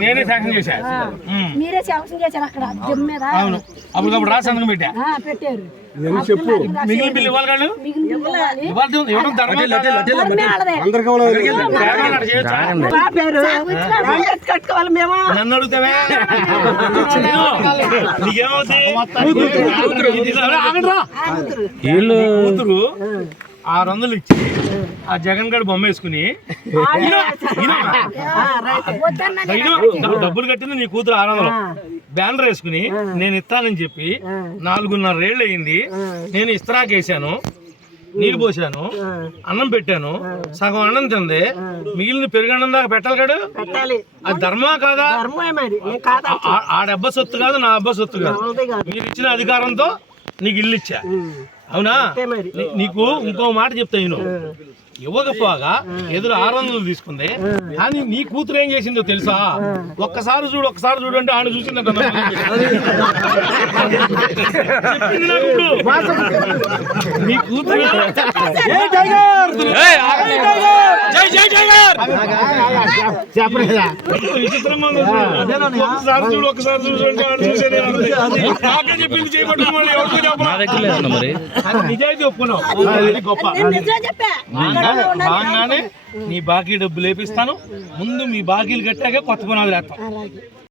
నేనే శాంక్షన్ చేశా. మీరే శాంక్షన్ చేశారు అక్కడ జిమ్ మీద. అవును, అప్పుడు రాసి సంతకం పెట్టారు. చెప్పు, మిగిలిన బిల్లు ఇవ్వాలి కాదు, ఇవ్వడం ధర్మం కట్టుకోవాలి మేము. నన్ను అడుగుతావే నీకేమవుతాయి? కూతురు 600 ఇచ్చి ఆ జగన్ గడి బొమ్మ వేసుకుని డబ్బులు కట్టింది నీ కూతురు 600 బ్యానర్ వేసుకుని నేను ఇస్తానని చెప్పి 4.5 ఏళ్ళు అయింది. నేను ఇస్త్రాకేసాను, నీళ్ళు పోసాను, అన్నం పెట్టాను, సగం అన్నం తింది, మిగిలిన పెరుగన్నం దాకా పెట్టాలి కాదు. అది ధర్మా కాదా? ఆ డబ్బా సొత్తు కాదు, నా అబ్బా సొత్తు కాదు. మీరు ఇచ్చిన అధికారంతో నీకు ఇల్లు ఇచ్చా, అవునా? నీకు ఇంకో మాట చెప్తా, నేను ఇవ్వకపోగా ఎదురు 600 తీసుకుంది. కానీ నీ కూతురు ఏం చేసిందో తెలుసా? ఒక్కసారి చూడు అంటే ఆడ చూసిందంట. నీ కూతురు విచిత్రంగా ఒకసారి చూడు అంటే ఆడ చూసేది. నాకే చెప్పింది చేయబట్టుకుని ఎవరికో చెప్పాలి. నిజాయితీ ఒప్పుకున్నావు, అది గొప్ప. బాగానే నీ బాకీ డబ్బులు లేపిస్తాను. ముందు మీ బాకీలు కట్టాక కొత్త పునాదులు వేస్తాం.